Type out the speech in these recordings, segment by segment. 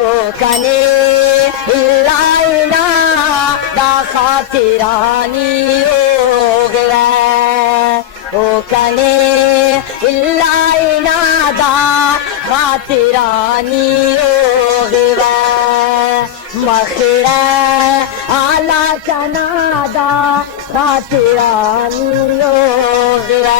O kane illaina da khatirani ogla. O kane illaina da khatirani ogla. Makhira ala kanada khatirani ogla.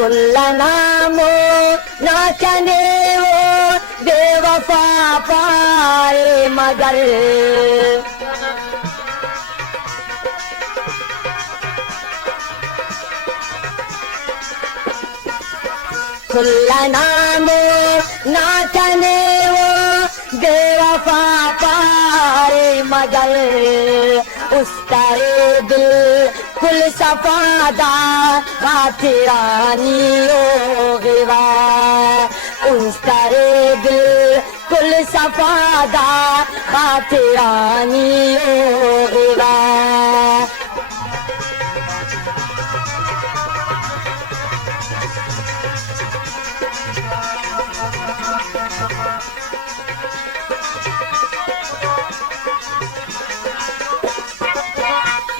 कुल्ला नामो ना चने वो बेवफा पाए मगर कुल्ला नामो ना चने वो बेवफा पाए मगर उसका दिल कुल सफादा खातिरानी होगा उसका दिल कुल सफादा खातिरानी होगा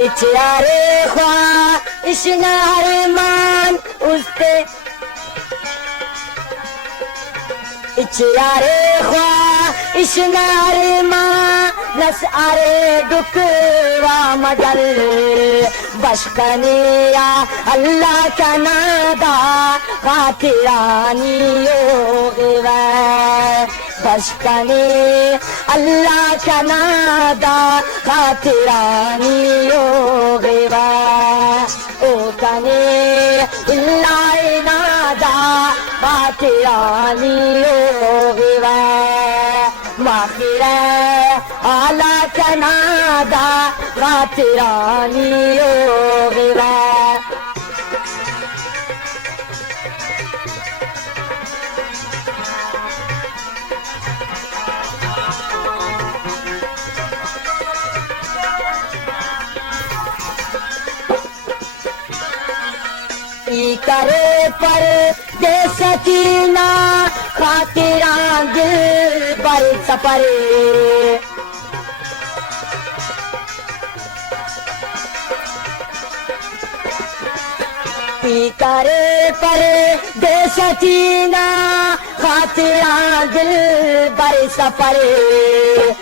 इचारे ख्वा इश्नारे मान उसते इचारे ख्वा इश्नारे मान नसारे दुखवा मदल बशकने या अल्लाह का नादा खातिरानी होगा बशकने अल्लाह का नादा खातिरानी होगा ओ कने इल्लाह नादा खातिरानी होगा माखिरा आला का नादा खातिरानी होगा करे पर दे सकीना खातिरा दिल पर सपरे करे पर दे सकीना खातिरा दिल पर सपरे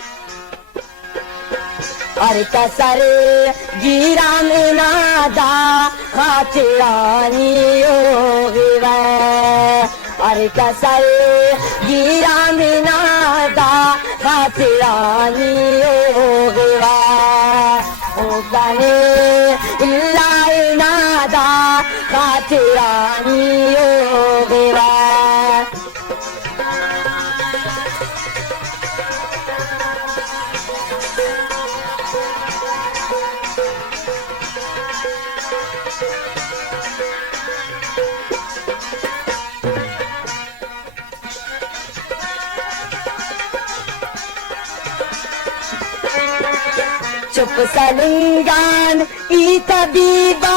और कसर गिरा में नादा खातिरानी होगा और कसर गिरा में नादा खातिरानी होगा ओ गने इल्लाह नादा खातिरानी होगा चुप सलिंगान ई तबीबा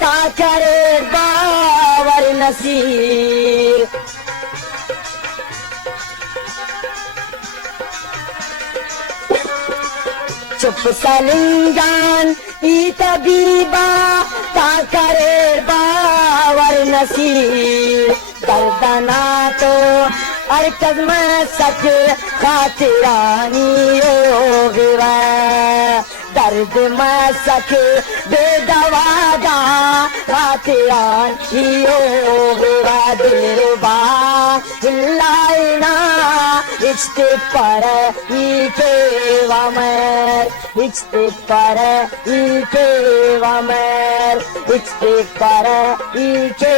ता करे बावर नसीर चुप सलिंगान ई तबीबा ता करे बावर नसीर दर्दना तो अरकज में सच खातिरानी होगा दर्द में सच बेदवादा खातिरानी होगा दिलरुबा हिलाइना इच्छते पर ही केवमर इच्छते पर ही केवमर इच्छते पर ही के